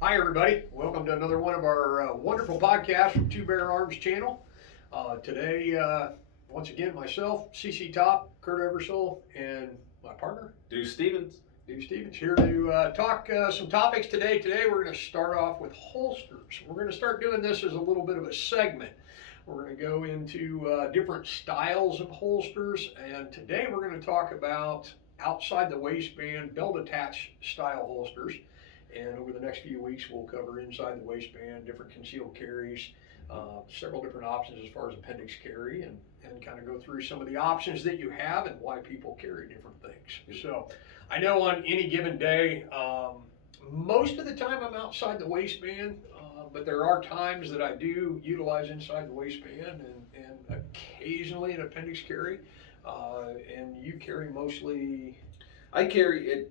Hi, everybody. Welcome to another one of our wonderful podcasts from Two Bear Arms channel. Today, once again, myself, CC Top, Kurt Eversole, and my partner, Deuce Stevens. Dave Stevens, here to talk some topics today. Today, we're going to start off with holsters. We're going to start doing this as a little bit of a segment. We're going to go into different styles of holsters, and today we're going to talk about outside the waistband belt attached style holsters. And over the next few weeks, we'll cover inside the waistband, different concealed carries, several different options as far as appendix carry, and kind of go through some of the options that you have and why people carry different things. So I know on any given day, most of the time I'm outside the waistband, but there are times that I do utilize inside the waistband and occasionally an appendix carry. And you carry mostly? I carry it.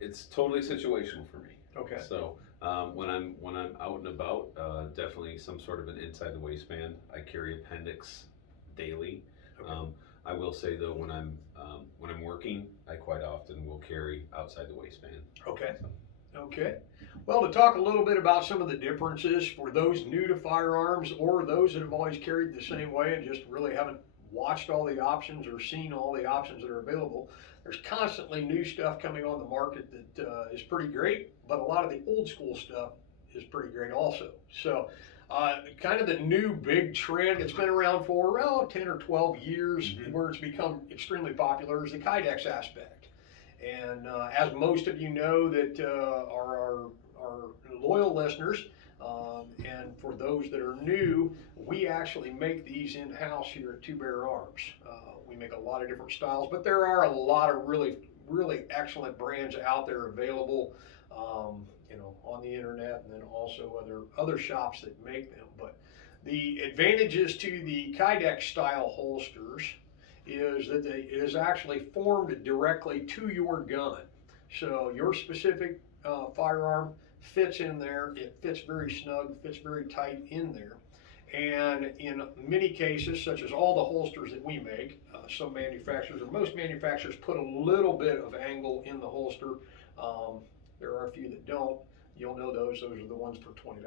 It's totally situational for me. Okay. So when I'm out and about, definitely some sort of an inside the waistband. I carry appendix daily. Okay. I will say though, when I'm working, I quite often will carry outside the waistband. Okay. Okay. Well, to talk a little bit about some of the differences for those new to firearms or those that have always carried the same way and just really haven't watched all the options or seen all the options that are available. There's constantly new stuff coming on the market that is pretty great, but a lot of the old school stuff is pretty great also. So kind of the new big trend, it's been around for around 10 or 12 years, where it's become extremely popular, is the Kydex aspect. And as most of you know that are our loyal listeners, and for those that are new, we actually make these in-house here at Two Bear Arms. We make a lot of different styles, but there are a lot of really excellent brands out there available, on the internet, and then also other shops that make them. But the advantages to the Kydex style holsters is that it is actually formed directly to your gun. So your specific firearm fits in there. It fits very snug, fits very tight in there. And in many cases, such as all the holsters that we make, some manufacturers or most manufacturers put a little bit of angle in the holster. There are a few that don't. You'll know those. Those are the ones for $20.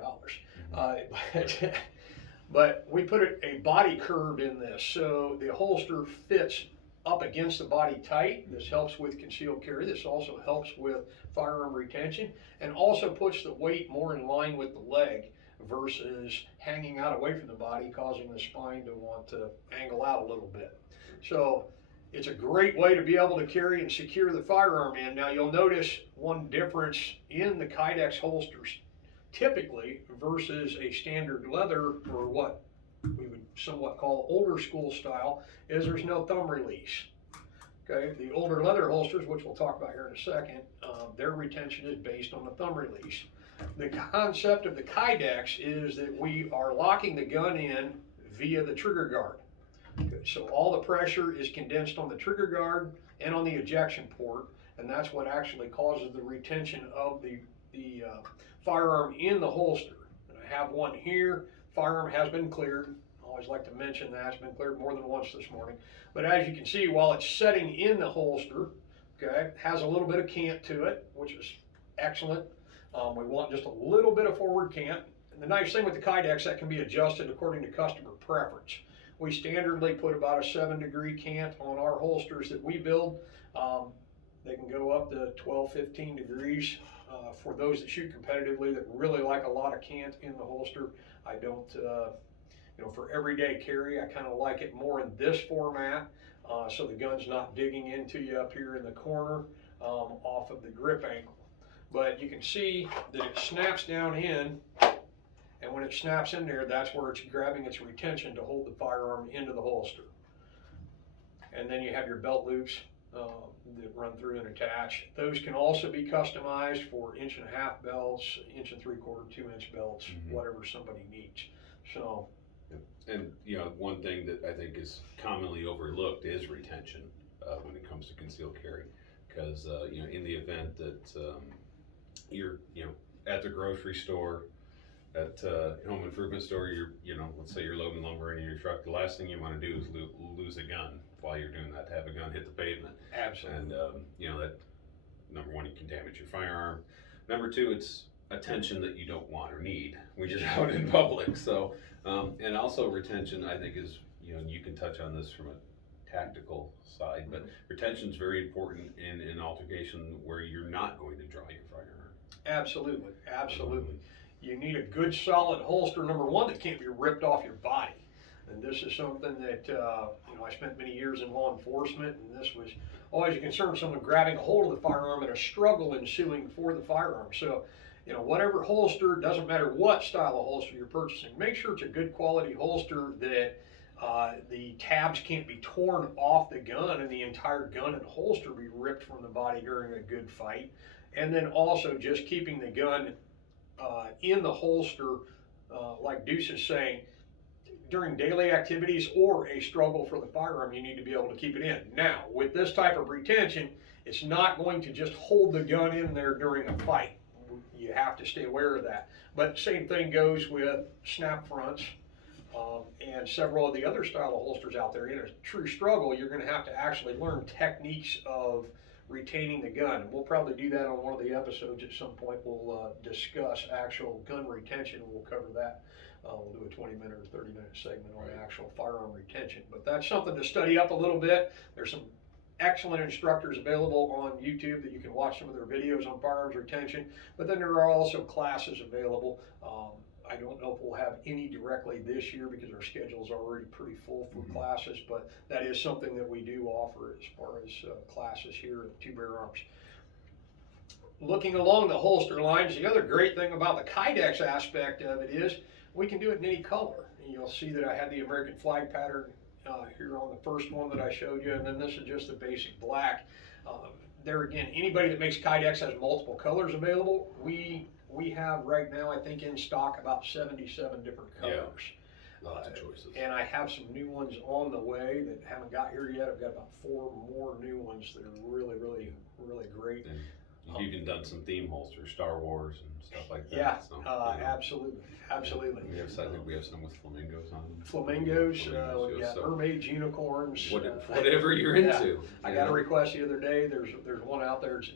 But we put a body curve in this, so the holster fits up against the body tight. This helps with concealed carry. This also helps with firearm retention, and also puts the weight more in line with the leg versus hanging out away from the body, causing the spine to want to angle out a little bit. So it's a great way to be able to carry and secure the firearm in. Now you'll notice one difference in the Kydex holsters typically versus a standard leather, or what we would somewhat call older school style, is there's no thumb release. Okay, the older leather holsters, which we'll talk about here in a second, their retention is based on the thumb release. The concept of the Kydex is that we are locking the gun in via the trigger guard. Okay, so all the pressure is condensed on the trigger guard and on the ejection port, and that's what actually causes the retention of the firearm in the holster. And I have one here. Firearm has been cleared. I always like to mention that. It's been cleared more than once this morning. But as you can see, while it's setting in the holster, okay, it has a little bit of cant to it, which is excellent. We want just a little bit of forward cant. And the nice thing with the Kydex, that can be adjusted according to customer preference. We standardly put about a 7-degree cant on our holsters that we build. They can go up to 12, 15 degrees. For those that shoot competitively that really like a lot of cant in the holster, I don't, for everyday carry, I kind of like it more in this format, so the gun's not digging into you up here in the corner off of the grip angle. But you can see that it snaps down in, and when it snaps in there, that's where it's grabbing its retention to hold the firearm into the holster. And then you have your belt loops that run through and attach. Those can also be customized for 1.5-inch belts, 1.75-inch, 2-inch belts, whatever somebody needs. So, and one thing that I think is commonly overlooked is retention when it comes to concealed carry, because in the event that you're at the grocery store, at home improvement store, let's say you're loading lumber into your truck, the last thing you want to do is lose a gun while you're doing that, to have a gun hit the pavement. Absolutely. And that, number one, you can damage your firearm. Number two, it's attention that you don't want or need when you're out in public. So, and also retention, I think is, you can touch on this from a tactical side, but retention is very important in an altercation where you're not going to draw your firearm. Absolutely, absolutely. You need a good solid holster, number one, that can't be ripped off your body. And this is something that, I spent many years in law enforcement, and this was always a concern, someone grabbing a hold of the firearm and a struggle ensuing for the firearm. So, whatever holster, doesn't matter what style of holster you're purchasing, make sure it's a good quality holster that the tabs can't be torn off the gun and the entire gun and holster be ripped from the body during a good fight. And then also just keeping the gun in the holster, like Deuce is saying, during daily activities or a struggle for the firearm, you need to be able to keep it in. Now, with this type of retention, it's not going to just hold the gun in there during a fight. You have to stay aware of that. But same thing goes with snap fronts and several of the other style of holsters out there. In a true struggle, you're going to have to actually learn techniques of retaining the gun. And we'll probably do that on one of the episodes at some point. We'll discuss actual gun retention. We'll cover that. We'll do a 20-minute or 30-minute segment on actual firearm retention. But that's something to study up a little bit. There's some excellent instructors available on YouTube that you can watch some of their videos on firearms retention. But then there are also classes available. I don't know if we'll have any directly this year because our schedule is already pretty full for classes, but that is something that we do offer as far as classes here at Two Bear Arms. Looking along the holster lines, the other great thing about the Kydex aspect of it is we can do it in any color. And you'll see that I had the American flag pattern here on the first one that I showed you, and then this is just the basic black. There again, anybody that makes Kydex has multiple colors available. We have right now, I think, in stock about 77 different colors. Yeah, lots of choices. And I have some new ones on the way that haven't got here yet. I've got about 4 more new ones that are really, really, really great. And you've even done some theme holsters, Star Wars and stuff like that. Yeah, so, absolutely, absolutely. I think we have some with flamingos on them. Flamingos, we got mermaids, unicorns. Whatever you're into. I got a request the other day. There's one out there. It's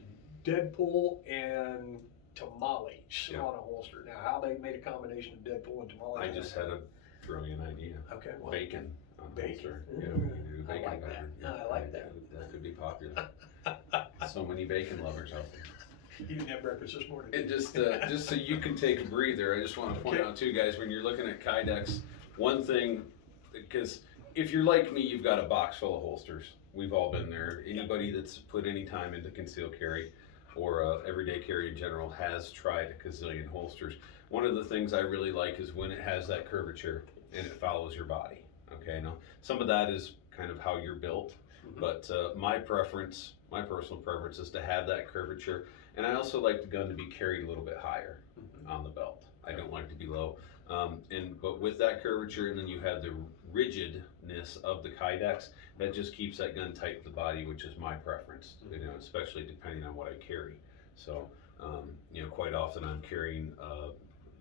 Deadpool and tamales on a holster. Now, how they made a combination of Deadpool and tamales? I just had a brilliant idea. Okay, well, bacon on a holster. Yeah, we can do bacon I like that. I like that. That could be popular. So many bacon lovers out there. You didn't have breakfast this morning. And just so you can take a breather, I just want to point out too, guys, when you're looking at Kydex, one thing, because if you're like me, you've got a box full of holsters. We've all been there. Anybody that's put any time into concealed carry or everyday carry in general has tried a gazillion holsters. One of the things I really like is when it has that curvature and it follows your body. Okay, now some of that is kind of how you're built, but my personal preference is to have that curvature, and I also like the gun to be carried a little bit higher on the belt. I don't like to be low, but with that curvature, and then you have the rigidness of the Kydex, that just keeps that gun tight to the body, which is my preference, especially depending on what I carry. So, quite often I'm carrying,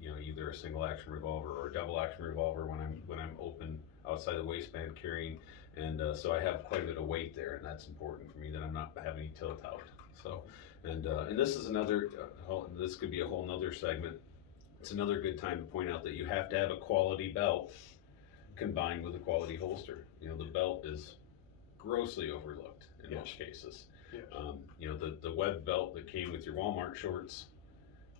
either a single action revolver or a double action revolver when I'm open outside the waistband carrying, and so I have quite a bit of weight there, and that's important for me that I'm not having any tilt out. So, and this is another, this could be a whole nother segment. It's another good time to point out that you have to have a quality belt combined with a quality holster. The belt is grossly overlooked in most cases. Yes. The web belt that came with your Walmart shorts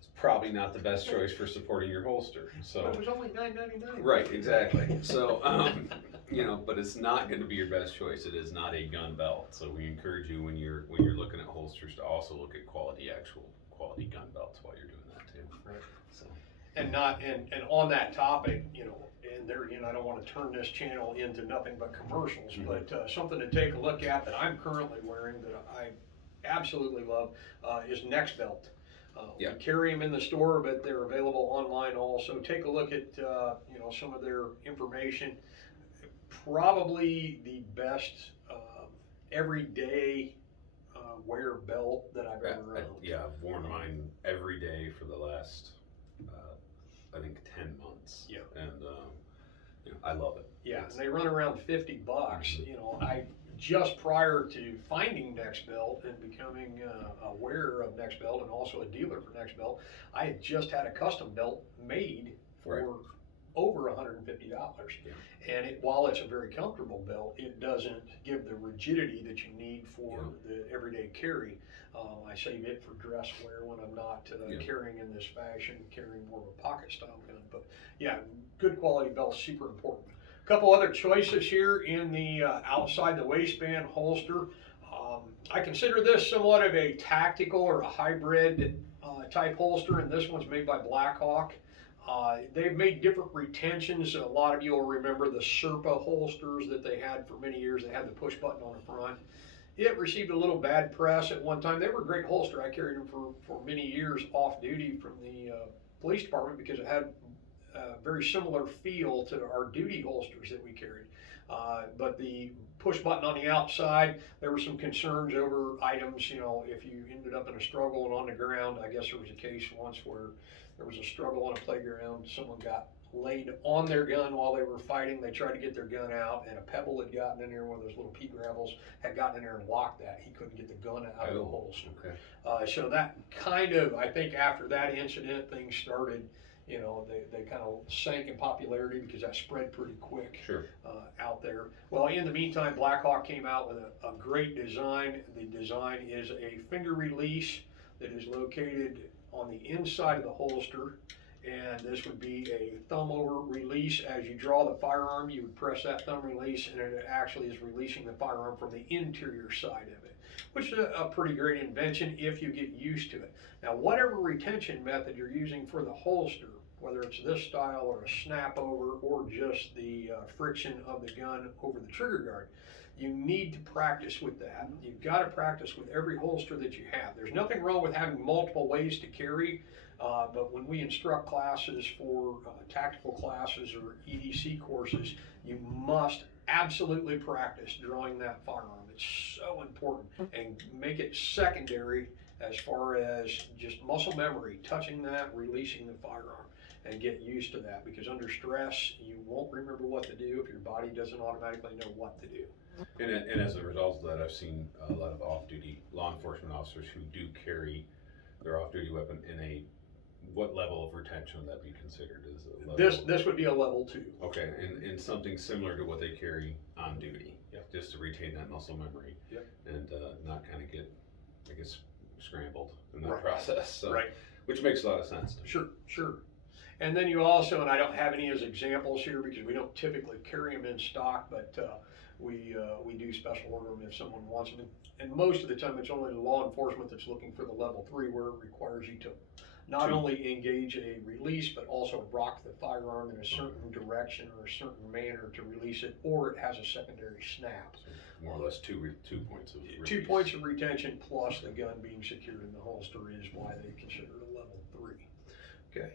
is probably not the best choice for supporting your holster. So it was only $9.99. Right, exactly. So but it's not going to be your best choice. It is not a gun belt. So we encourage you when you're looking at holsters to also look at actual quality gun belts while you're doing that too. Right. So and on that topic, and there, I don't want to turn this channel into nothing but commercials, but something to take a look at that I'm currently wearing that I absolutely love is Next Belt. We carry them in the store, but they're available online also. Take a look at some of their information. Probably the best everyday wear belt that I've ever owned. I've worn mine every day for the last I think 10 months. Yeah. And I love it. Yeah, and they run around $50. just prior to finding Nexbelt and becoming aware of Nexbelt and also a dealer for Nexbelt, I had just had a custom belt made for Right. over $150. Yeah. And while it's a very comfortable belt, it doesn't give the rigidity that you need for the everyday carry. I save it for dress wear when I'm not carrying in this fashion, carrying more of a pocket style gun. But yeah, good quality belt's super important. A couple other choices here in the outside the waistband holster. I consider this somewhat of a tactical or a hybrid type holster, and this one's made by Blackhawk. They've made different retentions. A lot of you will remember the Serpa holsters that they had for many years. They had the push button on the front. It received a little bad press at one time. They were a great holster. I carried them for many years off duty from the police department because it had a very similar feel to our duty holsters that we carried. But the push button on the outside, there were some concerns over items, you know, if you ended up in a struggle and on the ground. I guess there was a case once where there was a struggle on a playground. Someone got laid on their gun while they were fighting. They tried to get their gun out, and a pebble had gotten in there, one of those little pea gravels had gotten in there and locked that. He couldn't get the gun out of the holster. Okay. So that kind of, I think after that incident, things started, you know, they kind of sank in popularity because that spread pretty quick out there. Well, in the meantime, Blackhawk came out with a great design. The design is a finger release that is located on the inside of the holster, and this would be a thumb over release. As you draw the firearm, you would press that thumb release, and it actually is releasing the firearm from the interior side of it, which is a pretty great invention if you get used to it. Now, whatever retention method you're using for the holster, whether it's this style or a snap over or just the friction of the gun over the trigger guard, you need to practice with that. You've got to practice with every holster that you have. There's nothing wrong with having multiple ways to carry, but when we instruct classes for tactical classes or EDC courses, you must absolutely practice drawing that firearm. It's so important, and make it secondary as far as just muscle memory, touching that, releasing the firearm, and get used to that, because under stress, you won't remember what to do if your body doesn't automatically know what to do. And as a result of that, I've seen a lot of off-duty law enforcement officers who do carry their off-duty weapon in a, what level of retention would that be considered as a level? This would be a level 2. Okay, and something similar to what they carry on duty, Yep. just to retain that muscle memory, Yep. and not kind of get, I guess, scrambled in that Right. process. So, Right. Which makes a lot of sense to me. Sure. And then you also, and I don't have any as examples here because we don't typically carry them in stock, but we do special order them if someone wants them. And most of the time, it's only the law enforcement that's looking for the level 3, where it requires you to not only engage a release, but also rock the firearm in a certain direction or a certain manner to release it, or it has a secondary snap. So more or less 2 points of release. 2 points of retention plus the gun being secured in the holster is why they consider it a level 3. Okay.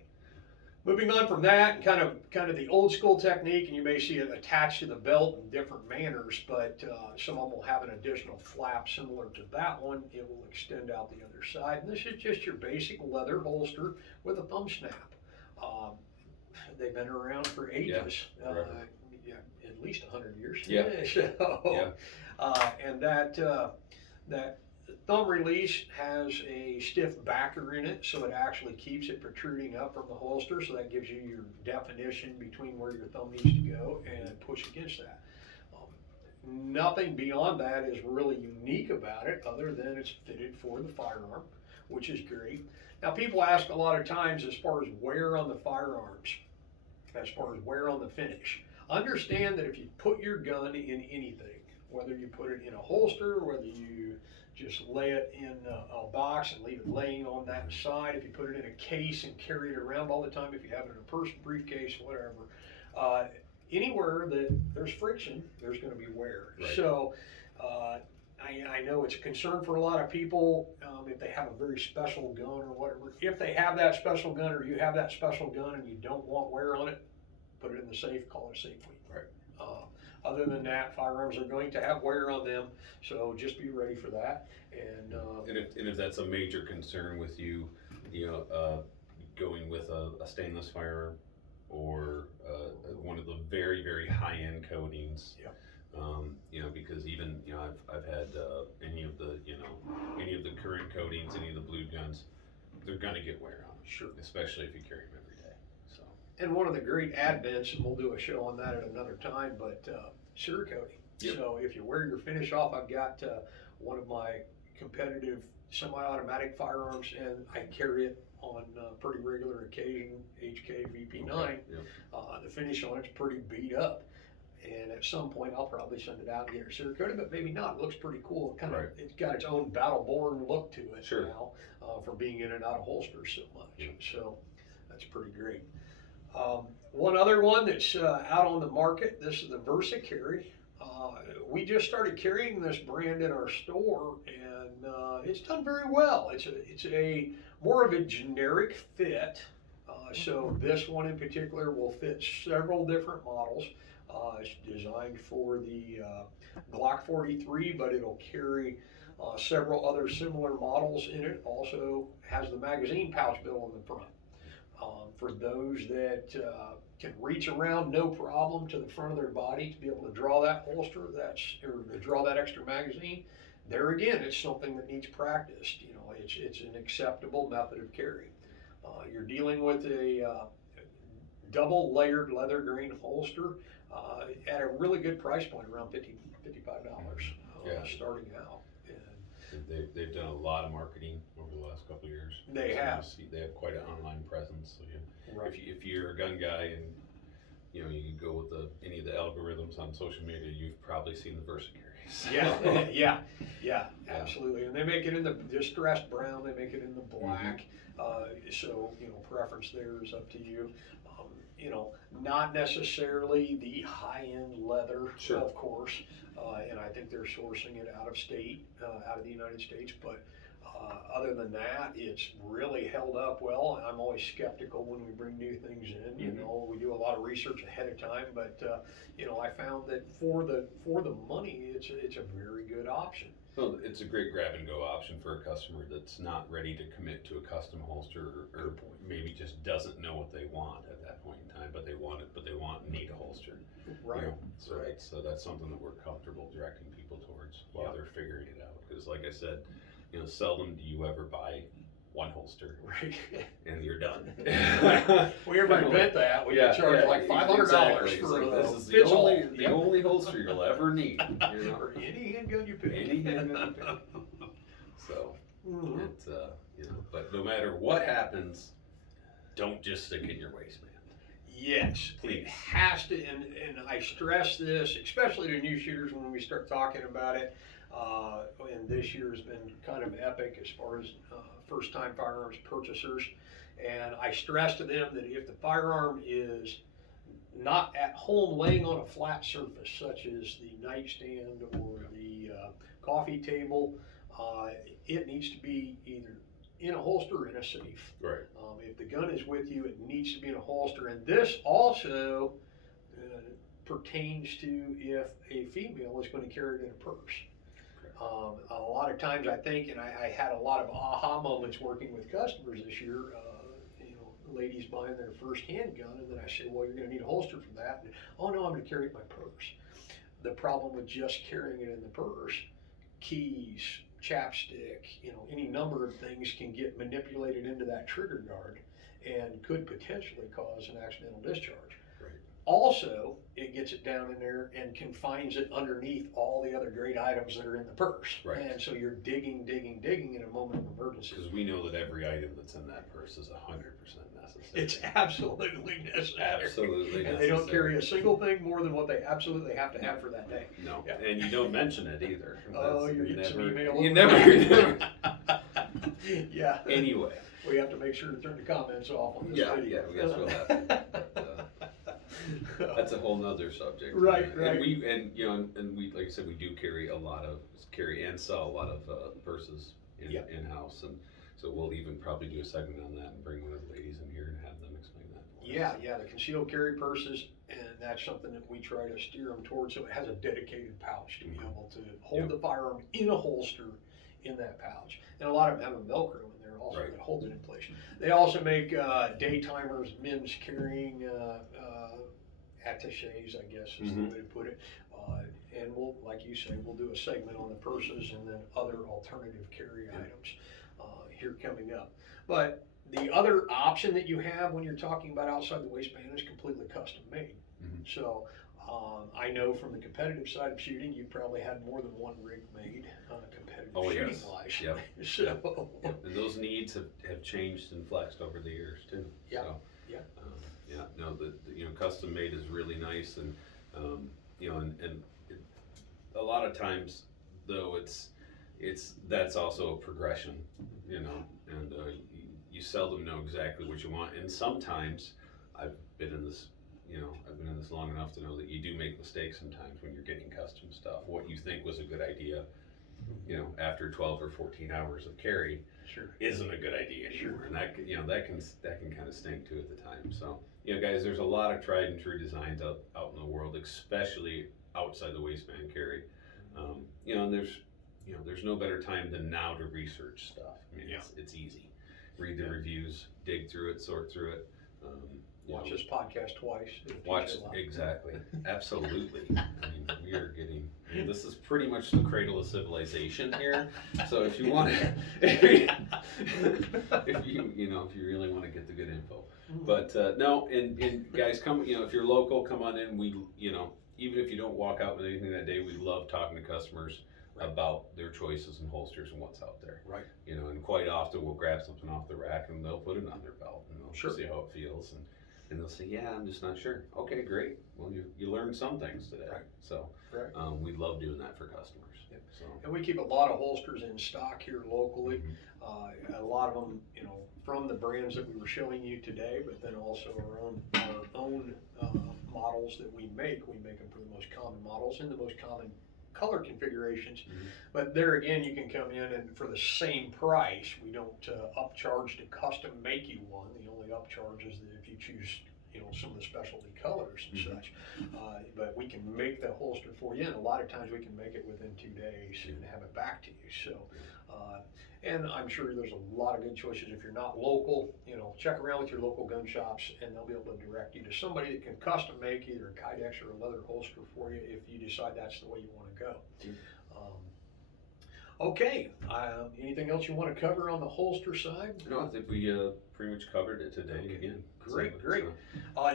Moving on from that, kind of the old school technique, and you may see it attached to the belt in different manners, but some of them will have an additional flap similar to that one. It will extend out the other side. And this is just your basic leather holster with a thumb snap. They've been around for ages. Yeah, at least 100 years. Yeah. So, and that thumb release has a stiff backer in it, so it actually keeps it protruding up from the holster, so that gives you your definition between where your thumb needs to go and push against that. Nothing beyond that is really unique about it other than it's fitted for the firearm, which is great. Now, people ask a lot of times as far as wear on the firearms, as far as wear on the finish. Understand that if you put your gun in anything, whether you put it in a holster, whether you just lay it in a box and leave it laying on that side, if you put it in a case and carry it around all the time, if you have it in a purse, briefcase, whatever, anywhere that there's friction, there's going to be wear. Right. So I know it's a concern for a lot of people if they have a very special gun or whatever. If they have that special gun, or you have that special gun and you don't want wear on it, put it in the safe, call it a safe week. Right. Other than that, firearms are going to have wear on them, so just be ready for that. And if that's a major concern with you, going with a stainless firearm or one of the very, very high-end coatings, Yep. Because even, I've had, any of the current coatings, any of the blue guns, they're gonna get wear on them. Sure. Especially if you carry them every day, so. And one of the great advents, and we'll do a show on that at another time, but cerakoting. coating. Yep. So if you wear your finish off, I've got one of my competitive semi-automatic firearms, and I carry it on pretty regular occasion, HK VP9. Okay. Yep. The finish on it's pretty beat up. And at some point, I'll probably send it out and get it cerakoted, but maybe not. It looks pretty cool. Right. It's got its own battle-born look to it Sure. now for being in and out of holsters so much. Yeah. So that's pretty great. One other one that's out on the market, this is the Versacarry. We just started carrying this brand in our store, and it's done very well. It's a more of a generic fit. So this one in particular will fit several different models. It's designed for the Glock 43, but it'll carry several other similar models in it. Also has the magazine pouch built on the front. For those that can reach around no problem to the front of their body to be able to draw that holster, or to draw that extra magazine, there again, it's something that needs practice. It's an acceptable method of carry. You're dealing with a double layered leather green holster at a really good price point, around $55 starting out. And They've done a lot of marketing over the last couple of years. They have. They have quite an online presence. So right. if you're a gun guy and you can go with any of the algorithms on social media, you've probably seen the Versacarry. Yeah, absolutely. And they make it in the distressed brown. They make it in the black. So preference there is up to you. Not necessarily the high-end leather, Sure. of course, and I think they're sourcing it out of state, out of the United States, but other than that, it's really held up well. I'm always skeptical when we bring new things in. We do a lot of research ahead of time, but I found that for the money, it's a very good option. Well, it's a great grab and go option for a customer that's not ready to commit to a custom holster, or maybe just doesn't know what they want at that point in time, but they want and need a holster. Right. So that's something that we're comfortable directing people towards while they're figuring it out. Because like I said, seldom do you ever buy one holster, right, and you're done. We ever invent that, we can charge like $500 for this is the only holster you'll ever need. Or any handgun you pick. Any handgun you pick. So it's but no matter what happens, don't just stick it in your waistband. Yes, please. It has to, and I stress this, especially to new shooters when we start talking about it. And this year has been kind of epic as far as first-time firearms purchasers. And I stress to them that if the firearm is not at home laying on a flat surface, such as the nightstand or the coffee table, it needs to be either in a holster or in a safe. Right. If the gun is with you, it needs to be in a holster. And this also pertains to if a female is going to carry it in a purse. A lot of times I think, and I had a lot of aha moments working with customers this year, ladies buying their first handgun, and then I said, well, you're going to need a holster for that. And, oh no, I'm going to carry it in my purse. The problem with just carrying it in the purse, keys, chapstick, any number of things can get manipulated into that trigger guard and could potentially cause an accidental discharge. Also, it gets it down in there and confines it underneath all the other great items that are in the purse. Right. And so you're digging in a moment of emergency. Because we know that every item that's in that purse is 100% necessary. It's absolutely necessary. Absolutely necessary. And they don't carry a single thing more than what they absolutely have to have for that day. No, and you don't mention it either. Oh, you're getting some email. You never. Yeah. Anyway. We have to make sure to turn the comments off on this video. Yeah, we guess we'll have to. That's a whole nother subject. Right. And we, like I said, we do carry and sell a lot of purses in-house, and so we'll even probably do a segment on that and bring one of the ladies in here and have them explain that for us. Yeah, the concealed carry purses, and that's something that we try to steer them towards, so it has a dedicated pouch to be able to hold the firearm in a holster in that pouch. And a lot of them have a Velcro in there also that holds it in place. They also make day timers, men's carrying attaches, I guess is the way to put it. And we'll, like you say, we'll do a segment on the purses and then other alternative carry items here coming up. But the other option that you have when you're talking about outside the waistband is completely custom made. So I know from the competitive side of shooting, you probably had more than one rig made competitive shooting wise. Yep. So and those needs have changed and flexed over the years too. Yeah. So, Yeah. No, the custom made is really nice, and a lot of times though that's also a progression, and you seldom know exactly what you want, and sometimes I've been in this long enough to know that you do make mistakes sometimes when you're getting custom stuff. What you think was a good idea, after 12 or 14 hours of carry, isn't a good idea anymore, and that can kind of stink too at the time. So, guys, there's a lot of tried and true designs out in the world, especially outside the waistband carry. And there's no better time than now to research stuff. I mean, it's easy. Read the reviews, dig through it, sort through it. Watch this podcast twice. Exactly, absolutely. I mean, we are getting. This is pretty much the cradle of civilization here. So if you want to, if you really want to get the good info, but no, and guys, come. If you're local, come on in. We, even if you don't walk out with anything that day, we love talking to customers about their choices and holsters and what's out there. Right. And quite often we'll grab something off the rack and they'll put it on their belt and they'll see how it feels, and they'll say, yeah, I'm just not sure. Okay, great. Well, you learned some things today. Right. So we love doing that for customers. Yep. So. And we keep a lot of holsters in stock here locally. A lot of them, from the brands that we were showing you today, but then also our own models that we make. We make them for the most common models and the most common color configurations. But there again, you can come in and for the same price, we don't upcharge to custom make you one. The only upcharge is that if you choose some of the specialty colors and such, but we can make the holster for you, and a lot of times we can make it within 2 days and have it back to you. So and I'm sure there's a lot of good choices. If you're not local, check around with your local gun shops and they'll be able to direct you to somebody that can custom make either a Kydex or a leather holster for you if you decide that's the way you want to go. Okay, anything else you want to cover on the holster side? No, I think we pretty much covered it today again. Great.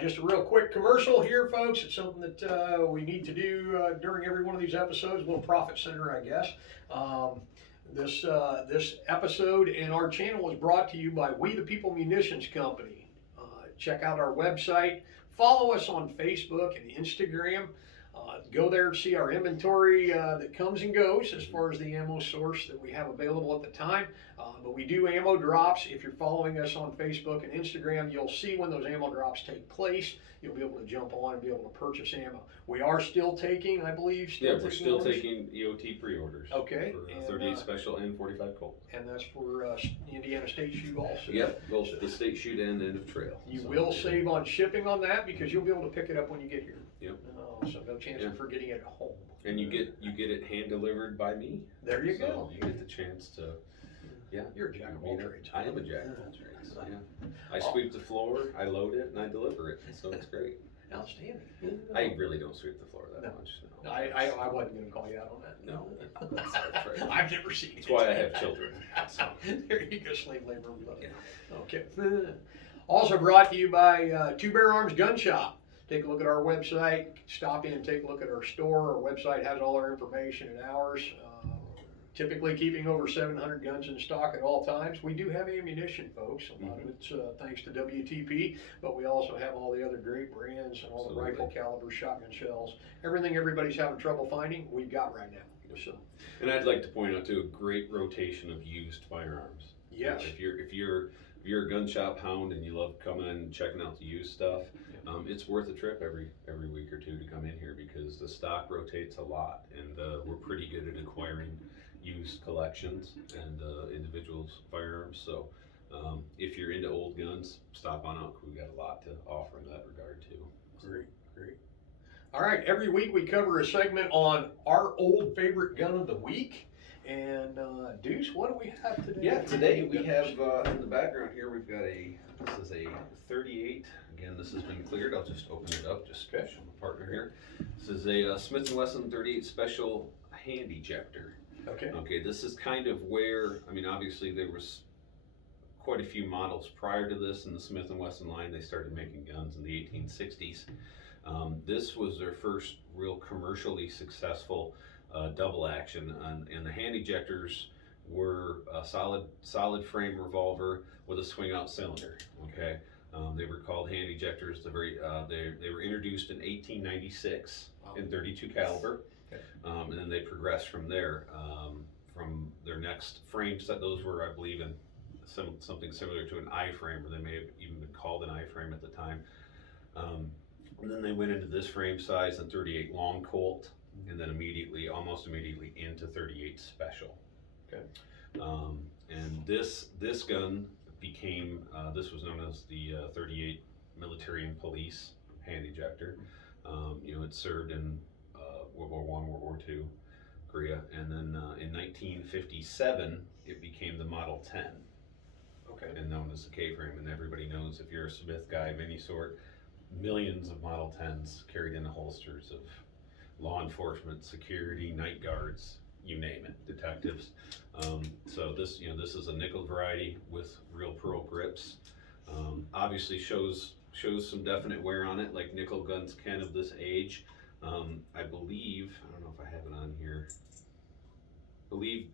Just a real quick commercial here, folks. It's something that we need to do during every one of these episodes. A little profit center, I guess. This episode and our channel is brought to you by We the People Munitions Company. Check out our website. Follow us on Facebook and Instagram. Go there to see our inventory that comes and goes as far as the ammo source that we have available at the time. But we do ammo drops. If you're following us on Facebook and Instagram, you'll see when those ammo drops take place. You'll be able to jump on and be able to purchase ammo. We are still taking, I believe, we're still taking EOT pre-orders. Okay. For 38 Special and 45 Colt. And that's for Indiana State Shoot also. Yep, both the State Shoot and end of trail. You will save on shipping on that because you'll be able to pick it up when you get here. Yep. So no chance of forgetting it at home. And you get it hand delivered by me. There you go. You get the chance to. Yeah. You're a jack of all trades. I am a jack of all trades. Yeah. I sweep the floor, I load it, and I deliver it. So it's great. Outstanding. I really don't sweep the floor that much. No. I wasn't going to call you out on that. No. That's right. I've never seen it. That's why I have children. So. There you go, slave labor. Yeah. Okay. Also brought to you by Two Bear Arms Gun Shop. Take a look at our website. Stop in, take a look at our store. Our website has all our information and hours. Typically keeping over 700 guns in stock at all times. We do have ammunition, folks. A lot of it's thanks to WTP, but we also have all the other great brands and all the rifle calibers, shotgun shells, everything everybody's having trouble finding, we've got right now. So. And I'd like to point out too a great rotation of used firearms. Yes. If you're a gun shop hound and you love coming in and checking out the used stuff, it's worth a trip every week or two to come in here because the stock rotates a lot, and we're pretty good at acquiring used collections and individuals' firearms. So if you're into old guns, stop on out. We've got a lot to offer in that regard too. Great. All right, every week we cover a segment on our old favorite gun of the week. And Deuce, what do we have today? Yeah, today we have in the background here we've got this is a 38. Again, this has been cleared. I'll just open it up. Just show my partner here. This is a Smith & Wesson 38 Special hand ejector. Okay. Okay, this is kind of where, I mean, obviously there was quite a few models prior to this in the Smith & Wesson line. They started making guns in the 1860s. This was their first real commercially successful double action, and the hand ejectors were a solid frame revolver with a swing out cylinder. Okay, they were called hand ejectors. They were introduced in 1896 in 32 caliber, and then they progressed from there. From their next frame set, those were, I believe, in something similar to an I-frame, or they may have even been called an I-frame at the time. And then they went into this frame size in 38 long Colt, and then almost immediately into 38 special. Okay. And this gun became, this was known as the 38 Military and Police hand ejector. It served in World War I, World War II, Korea, and then in 1957 it became the Model 10. Okay. And known as the K-frame, and everybody knows, if you're a Smith guy of any sort, millions of Model 10s carried in the holsters of law enforcement, security, night guards, you name it, detectives. So this is a nickel variety with real pearl grips. Obviously shows some definite wear on it, like nickel guns can of this age. I believe, I don't know if I have it on here,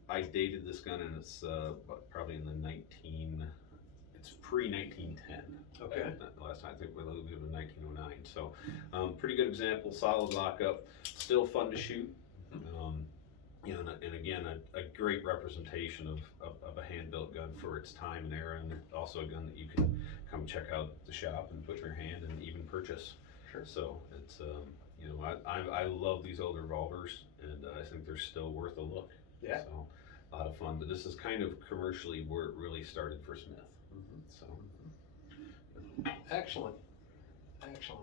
I dated this gun, and it's probably in the it's pre-1910. Okay. Last time I think we lived in 1909. So pretty good example, solid lockup, still fun to shoot. And again, a great representation of a hand-built gun for its time and era, and also a gun that you can come check out the shop and put in your hand and even purchase. Sure. So it's I love these older revolvers, and I think they're still worth a look. Yeah. So a lot of fun, but this is kind of commercially where it really started for Smith. So. Excellent.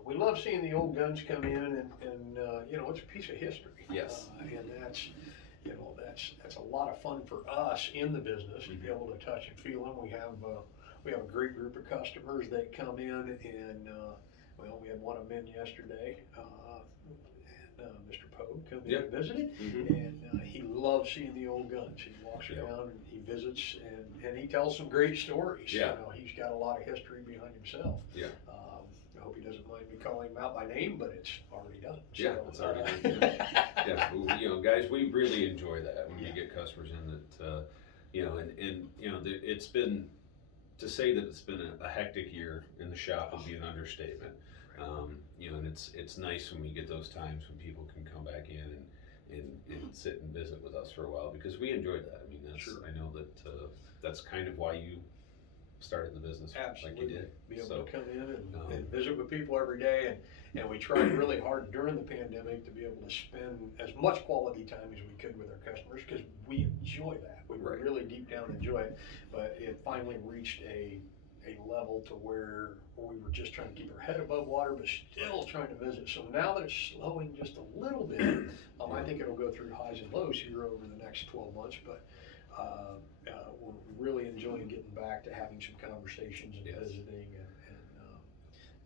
We love seeing the old guns come in, and it's a piece of history. Yes. And that's a lot of fun for us in the business to be able to touch and feel them. We have a great group of customers that come in, and we had one of them in yesterday, and Mr. Pogue come in and visited, and he loves seeing the old guns. He walks around and he visits, and he tells some great stories. Yeah. He's got a lot of history behind himself. Yeah. I hope he doesn't mind me calling him out by name, but it's already done. Yeah, it's already done. Yeah, well, guys, we really enjoy that when we get customers in that, it's been, to say that it's been a hectic year in the shop would be an understatement. And it's nice when we get those times when people can come back in and sit and visit with us for a while, because we enjoy that. I mean, I know that that's kind of why you started the business. Absolutely. Like you did. Be able to come in and visit with people every day, and we tried really hard during the pandemic to be able to spend as much quality time as we could with our customers, because we enjoy that. We really deep down enjoy it, but it finally reached a level to where we were just trying to keep our head above water, but still trying to visit. So now that it's slowing just a little bit, I think it'll go through highs and lows here over the next 12 months, but we're really enjoying getting back to having some conversations and visiting and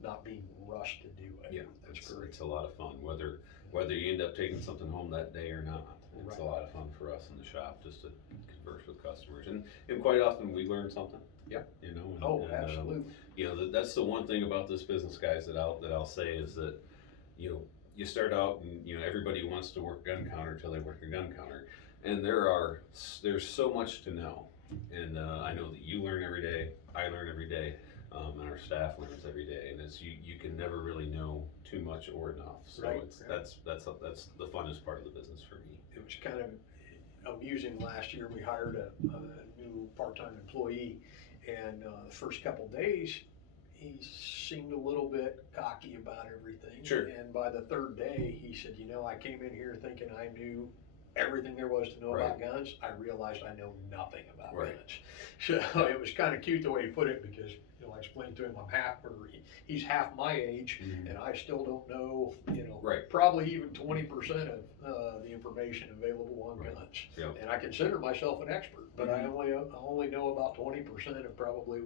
not being rushed to do it. Yeah, that's great. It's a lot of fun, whether you end up taking something home that day or not. It's a lot of fun for us in the shop just to converse with customers, and quite often we learn something. Yeah. Absolutely. That's the one thing about this business, guys, that I'll say is that you start out and everybody wants to work gun counter till they work a gun counter, and there's so much to know, and I know that you learn every day, I learn every day, and our staff learns every day, and you can never really know too much or enough. So that's the funnest part of the business for me. It was kind of amusing. Last year we hired a new part-time employee, and the first couple days he seemed a little bit cocky about everything. Sure. And by the third day he said, I came in here thinking I knew everything there was to know about guns. I realized I know nothing about guns. So it was kind of cute the way he put it, because I explained to him he's half my age, and I still don't know, Right. probably even 20% of the information available on guns. Yeah. And I consider myself an expert, but I only know about 20% of probably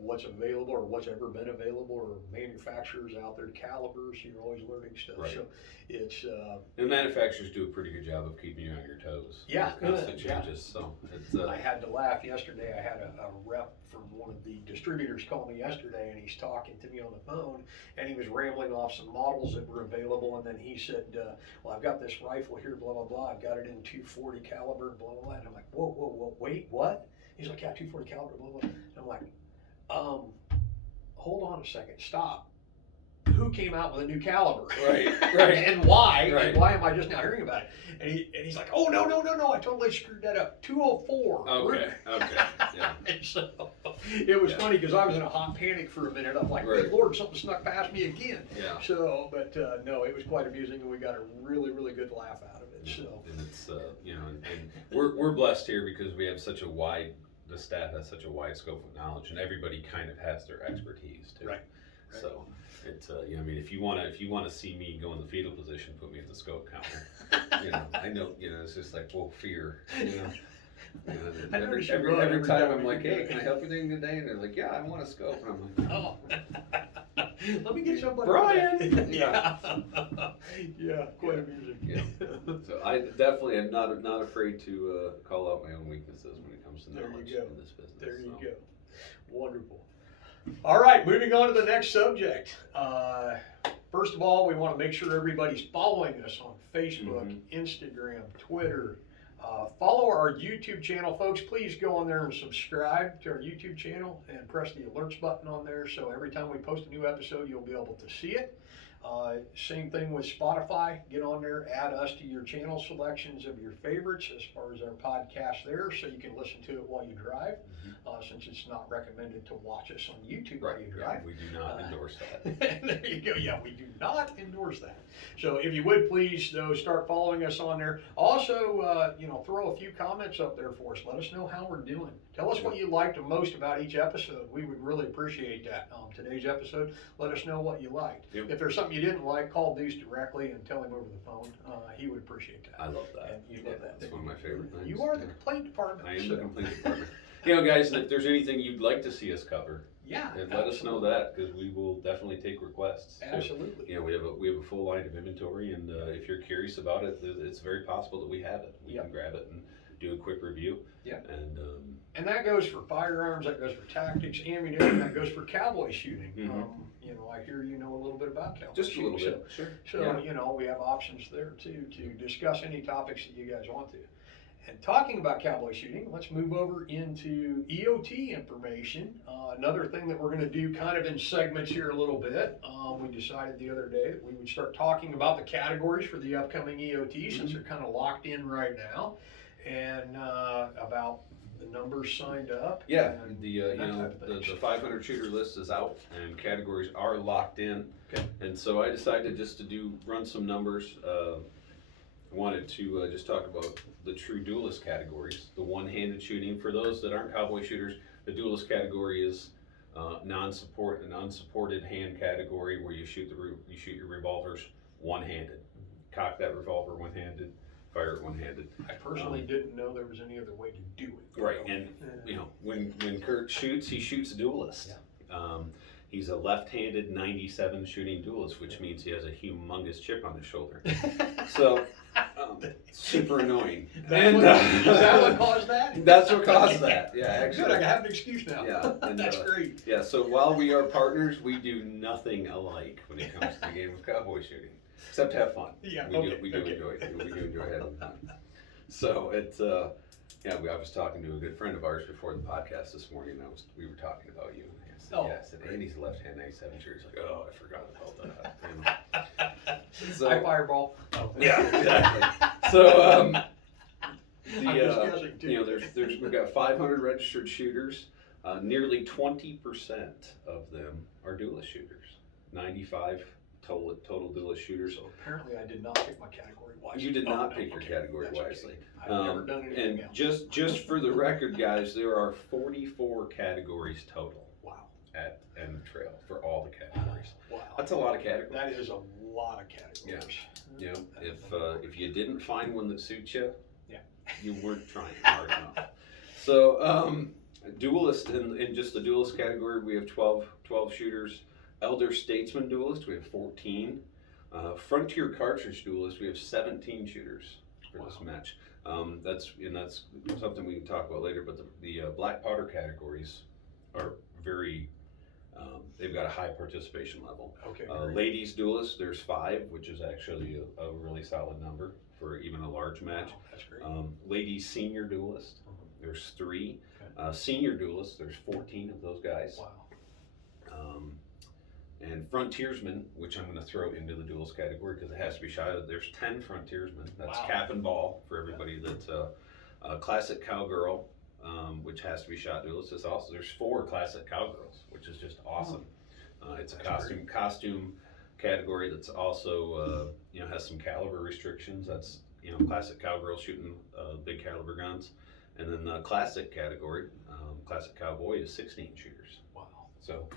what's available or what's ever been available, or manufacturers out there, calibers. You're always learning stuff. Right. So it's the manufacturers do a pretty good job of keeping you on your toes. Yeah, Constant yeah. changes. So it's I had to laugh yesterday. I had a rep from one of the distributors call me yesterday, and he's talking to me on the phone, and he was rambling off some models that were available, and then he said, well, I've got this rifle here, blah, blah, blah. I've got it in 240 caliber, blah, blah, blah. And I'm like, whoa, wait, what? He's like, yeah, 240 caliber, blah, blah. And I'm like, hold on a second, stop. Who came out with a new caliber? Right. And why? Right. And why am I just now hearing about it? And he's like, oh, no, I totally screwed that up. 204. Okay, yeah. And so it was funny because I was in a hot panic for a minute. I'm like, good Lord, something snuck past me again. Yeah. So, but no, it was quite amusing, and we got a really, really good laugh out of it. So. And it's, and we're blessed here because we have such a the staff has such a wide scope of knowledge, and everybody kind of has their expertise too. Right. So it's, I mean, if you want to see me go in the fetal position, put me at the scope counter. I know, it's just like, whoa, fear, every time I'm like, hey, can I help you during the day? And they're like, yeah, I want a scope. And I'm like, oh, let me get somebody. Brian. Yeah. Yeah, quite amusing. Yeah. So I definitely am not afraid to call out my own weaknesses when it comes to knowledge in this business. There you go. Wonderful. All right, moving on to the next subject. First of all, we want to make sure everybody's following us on Facebook, Instagram, Twitter. Follow our YouTube channel, folks. Please go on there and subscribe to our YouTube channel and press the alerts button on there, so every time we post a new episode, you'll be able to see it. Same thing with Spotify. Get on there, add us to your channel selections of your favorites as far as our podcast there, so you can listen to it while you drive, since it's not recommended to watch us on YouTube while you drive. Yeah, we do not endorse that. There you go. Yeah, we do not endorse that. So if you would please, though, start following us on there. Also, throw a few comments up there for us. Let us know how we're doing. Tell us what you liked the most about each episode. We would really appreciate that. Today's episode, let us know what you liked. Yep. If there's something you didn't like, call Deuce directly and tell him over the phone. He would appreciate that. I love that. And you love that. That's one of my favorite things. You are the complaint department. I am the complaint department. Guys, if there's anything you'd like to see us cover, let us know that, because we will definitely take requests. Absolutely. So, we have a full line of inventory, and if you're curious about it, it's very possible that we have it. We can grab it and do a quick review. Yeah. And that goes for firearms, that goes for tactics, ammunition, that goes for cowboy shooting. I hear you know a little bit about cowboy just shooting. Just a little bit, sure. So, we have options there too to discuss any topics that you guys want to. And talking about cowboy shooting, let's move over into EOT information. Another thing that we're going to do kind of in segments here a little bit. We decided the other day that we would start talking about the categories for the upcoming EOT, since they're kind of locked in right now, and about the numbers signed up. Yeah, the 500 shooter list is out, and categories are locked in. Okay. And so I decided just to run some numbers. Wanted to just talk about the true duelist categories, the one-handed shooting. For those that aren't cowboy shooters, the duelist category is an unsupported hand category, where you shoot your revolvers one-handed. Cock that revolver one-handed, fire it one-handed. I personally didn't know there was any other way to do it. Right, and when Kurt shoots, he shoots duelist. Yeah. He's a left-handed 97 shooting duelist, which means he has a humongous chip on his shoulder. So, super annoying. Is that what caused that? That's what caused that. Yeah, actually. Good, I have an excuse now. Yeah, and, that's great. Yeah, so while we are partners, we do nothing alike when it comes to the game of cowboy shooting, except have fun. Yeah, we do enjoy it. We do enjoy having fun. So it's I was talking to a good friend of ours before the podcast this morning. We were talking about you. I said, Andy's left-hand 97 shooter. He's like, oh, I forgot about that. So, I fireball. Oh. Yeah, exactly. So, I'm just guessing too. we've got 500 registered shooters. Nearly 20% of them are duelist shooters. 95 total duelist shooters. So apparently, I did not pick my category wisely. You did not pick your category wisely. Okay. I've never done anything else. Just for the record, guys, there are 44 categories total. Wow. at end of trail for all the categories. Wow. That's a lot of categories. That is a lot of categories. You know, if you didn't find one that suits you, yeah, you weren't trying hard enough. So, duelist, in just the duelist category, we have 12 shooters. Elder Statesman duelist, we have 14. Frontier Cartridge duelist, we have 17 shooters for this match. That's something we can talk about later. But the black powder categories are very, they've got a high participation level. Okay. Ladies duelist, there's 5, which is actually a really solid number for even a large match. Wow, that's great. Ladies senior duelist, there's 3. Okay. Senior duelist, there's 14 of those guys. Wow. And frontiersmen, which I'm going to throw into the duelist category because it has to be shot at. There's 10 frontiersmen. That's Wow. cap and ball for everybody. That classic cowgirl, which has to be shot duelist. There's 4 classic cowgirls, which is just awesome. It's a costume category that's also has some caliber restrictions. That's classic cowgirl shooting big caliber guns, and then the classic category, classic cowboy is 16 shooters. Wow. So.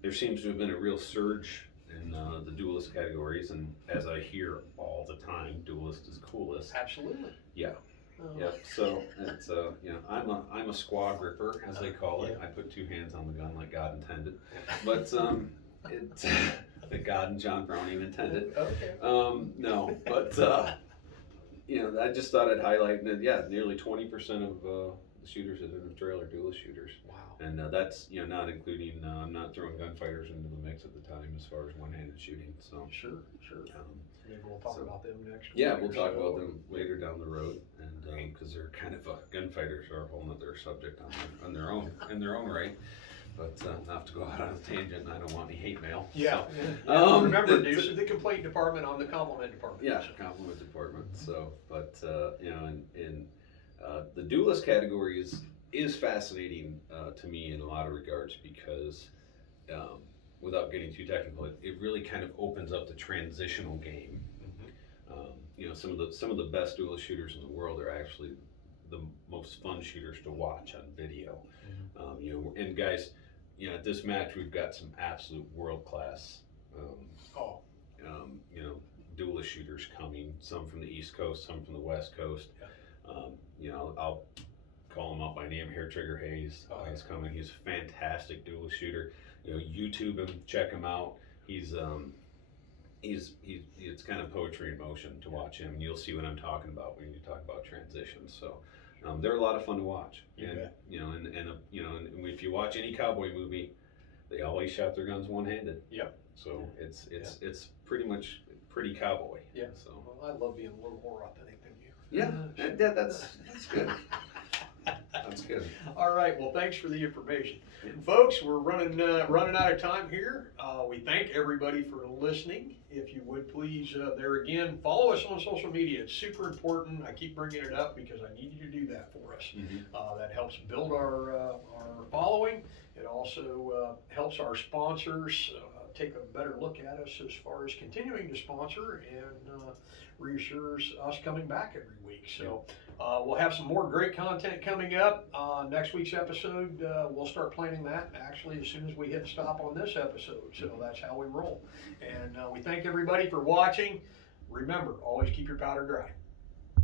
There seems to have been a real surge in the duelist categories, and as I hear all the time, duelist is coolest. Absolutely. Yeah. Oh. Yep. So it's I'm a squad ripper, as they call it. I put 2 hands on the gun like God intended, but that God and John Browning intended. Okay. No, but I just thought I'd highlight that. Yeah, nearly 20% of the shooters at the trail are duelist shooters. Wow. And that's not including. I'm not throwing gunfighters into the mix at the time as far as one-handed shooting. So Sure. Maybe we'll talk about them next. Yeah, week we'll or talk so. about them later down the road, and because they're kind of gunfighters are a whole other subject on their own in their own right. But not to go out on a tangent, and I don't want any hate mail. Yeah. So, Remember, this is the complaint department on the compliment department. Yeah, compliment department. So, but the duelist category is fascinating to me in a lot of regards because, without getting too technical, it really kind of opens up the transitional game. Some of the best duelist shooters in the world are actually the most fun shooters to watch on video. And guys, at this match we've got some absolute world class, duelist shooters coming. Some from the East Coast, some from the West Coast. Yeah. I'll call him out by name. Hair Trigger Hayes. He's coming. He's a fantastic duelist shooter. YouTube him, check him out. He's it's kind of poetry in motion to watch him. You'll see what I'm talking about when you talk about transitions. So they're a lot of fun to watch. And if you watch any cowboy movie, they always shot their guns one-handed. Yep. So it's pretty cowboy. Yeah. So I love being a little more authentic than you. Yeah, that's good. That's good. All right. Well, thanks for the information, folks. We're running out of time here. We thank everybody for listening. If you would please, there again, follow us on social media. It's super important. I keep bringing it up because I need you to do that for us. Mm-hmm. That helps build our following. It also helps our sponsors take a better look at us as far as continuing to sponsor, and reassures us coming back every week. So we'll have some more great content coming up. Next week's episode, we'll start planning that actually as soon as we hit stop on this episode. So that's how we roll. And we thank everybody for watching. Remember, always keep your powder dry.